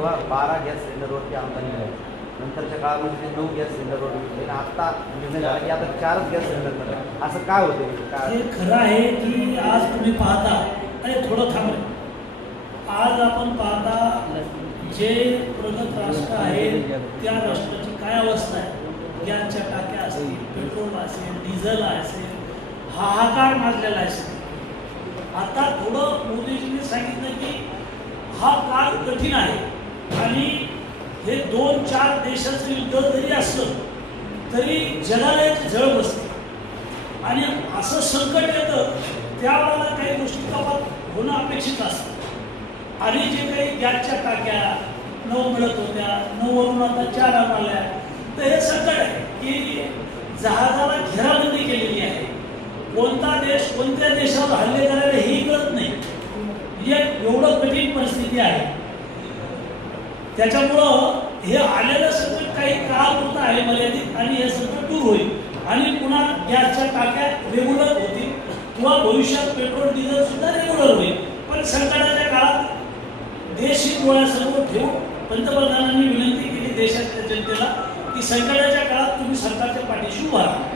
तेव्हा 12 गॅस सिलेंडरवरती आमदानी मिळायची. नंतरच्या काळामध्ये ते 9 गॅस सिलेंडरवर मिळते आणि आत्ता निर्णय झाला की आता 4च गॅस सिलेंडर मिळतात. असं काय होतं? काय हे खरं आहे की आज तुम्ही पाहता, अरे थोडं थांबले, आज आपण पाहता जे प्रगत राष्ट्र आहे त्या राष्ट्राची काय अवस्था आहे. गॅसच्या टाक्या असतील, पेट्रोल असेल, डिझेल असेल, हाहाकार माजलेला असेल. आता थोडं मोदीजींनी सांगितलं की हा काळ कठीण आहे आणि हे 2-4 देशाचं युद्ध जरी असलं तरी जगाला एक झळ बसते आणि असं संकट येतं त्यावेळेला काही गोष्टी कपात होणं अपेक्षित असतं. आणि जे काही गॅसच्या टाक्या 9 मिळत होत्या, 9 वरून आता 4 आल्या, तर हे संकट आहे की जहाजाला घेराबंदी केलेली आहे. कोणता देश कोणत्या देशावर हल्ले करायला हेही कळत नाही. म्हणजे एवढं कठीण परिस्थिती आहे. त्याच्यामुळं हे आलेलं संकट काही काळापुरतं आहे मर्यादित आणि हे संकट दूर होईल आणि पुन्हा गॅसच्या टाक्या रेग्युलर होतील किंवा भविष्यात पेट्रोल डिझेल सुद्धा रेग्युलर होईल. पण संकटाच्या काळात देश ही डोळ्यासमोर ठेवून पंतप्रधानांनी विनंती केली देशातल्या जनतेला की संकटाच्या काळात तुम्ही सरकारच्या पाठीशी उभा राहा.